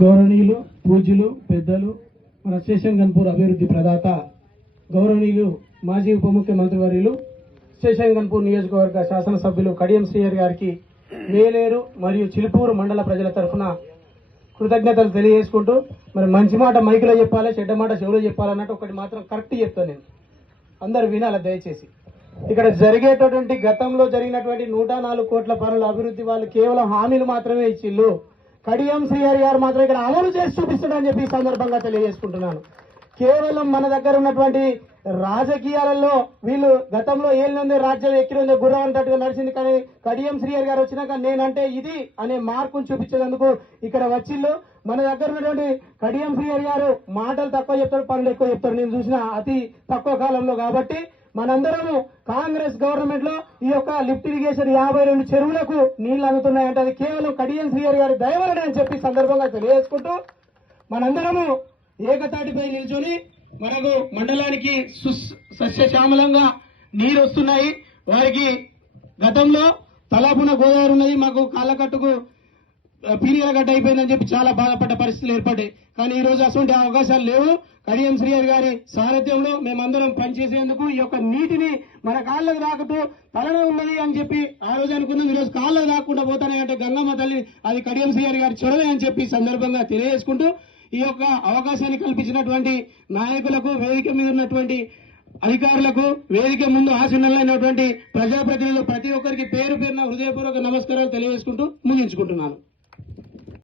గౌరవనీయులు పూజ్యులు పెద్దలు మన స్టేషన్ గన్పూర్ అభివృద్ధి ప్రదాత గౌరవనీయులు మాజీ ఉప ముఖ్యమంత్రి వర్యులు స్టేషన్ గన్పూర్ నియోజకవర్గ శాసనసభ్యులు కడియం శ్రీయర్ గారికి మేలేరు మరియు చిలుపూరు మండల ప్రజల తరఫున కృతజ్ఞతలు తెలియజేసుకుంటూ మరి మంచి మాట మైకులో చెప్పాలి చెడ్డ మాట చెవులో చెప్పాలన్నట్టు ఒకటి మాత్రం కరెక్ట్ చెప్తాను నేను. అందరు వినాలి దయచేసి. ఇక్కడ జరిగేటటువంటి గతంలో జరిగినటువంటి నూట నాలుగు కోట్ల పనుల అభివృద్ధి వాళ్ళు కేవలం హామీలు మాత్రమే ఇచ్చిళ్ళు. కడియం శ్రీహరి గారు మాత్రం ఇక్కడ అమలు చేసి చూపిస్తున్నారని చెప్పి ఈ సందర్భంగా తెలియజేసుకుంటున్నాను. కేవలం మన దగ్గర ఉన్నటువంటి రాజకీయాలలో వీళ్ళు గతంలో ఏళ్ళుంది రాజ్యం ఎక్కిరుంది గుర్రం అన్నట్టుగా నడిచింది కానీ కడియం శ్రీహరి గారు వచ్చినాక నేనంటే ఇది అనే మార్పును చూపించేందుకు ఇక్కడ వచ్చిళ్ళు. మన దగ్గర ఉన్నటువంటి కడియం శ్రీహరి గారు మాటలు తక్కువ చెప్తారు పనులు ఎక్కువ చెప్తారు. నేను చూసిన అతి తక్కువ కాలంలో కాబట్టి మనందరము కాంగ్రెస్ గవర్నమెంట్లో ఈ యొక్క లిఫ్ట్ ఇరిగేషన్ యాభై రెండు చెరువులకు నీళ్ళు అందుతున్నాయంటే. అది కేవలం కడియం శ్రీయర్ గారి దయవలనే అని చెప్పి సందర్భంగా తెలియజేసుకుంటూ మనందరము ఏకతాటిపై నిల్చొని మనకు మండలానికి సుస్- సస్యశ్యామలంగా నీరు వస్తున్నాయి వారికి గతంలో తలాపున గోదావరి ఉన్నది. మాకు కాళ్ళకట్టుకు పీరియల గడ్డ అయిపోయిందని చెప్పి చాలా బాధపడ్డ పరిస్థితులు ఏర్పడ్డాయి. కానీ ఈ రోజు అటువంటి అవకాశాలు లేవు. కడియం శ్రీహరి గారి సారథ్యంలో మేమందరం పనిచేసేందుకు ఈ యొక్క నీటిని మన కాళ్ళకు దాకుతూ తలనే ఉన్నది అని చెప్పి ఆ రోజు అనుకున్నాం ఈ రోజు కాళ్ళకు రాకుండా పోతానే అంటే గంగమ్మ తల్లి అది కడియం శ్రీహరి గారి చొరవే అని చెప్పి సందర్భంగా తెలియజేసుకుంటూ ఈ యొక్క అవకాశాన్ని కల్పించినటువంటి నాయకులకు వేదిక మీద ఉన్నటువంటి అధికారులకు వేదిక ముందు ఆసీనులైనటువంటి ప్రజాప్రతినిధులు ప్రతి ఒక్కరికి పేరు పేరున హృదయపూర్వక నమస్కారాలు తెలియజేసుకుంటూ ముగించుకుంటున్నాను.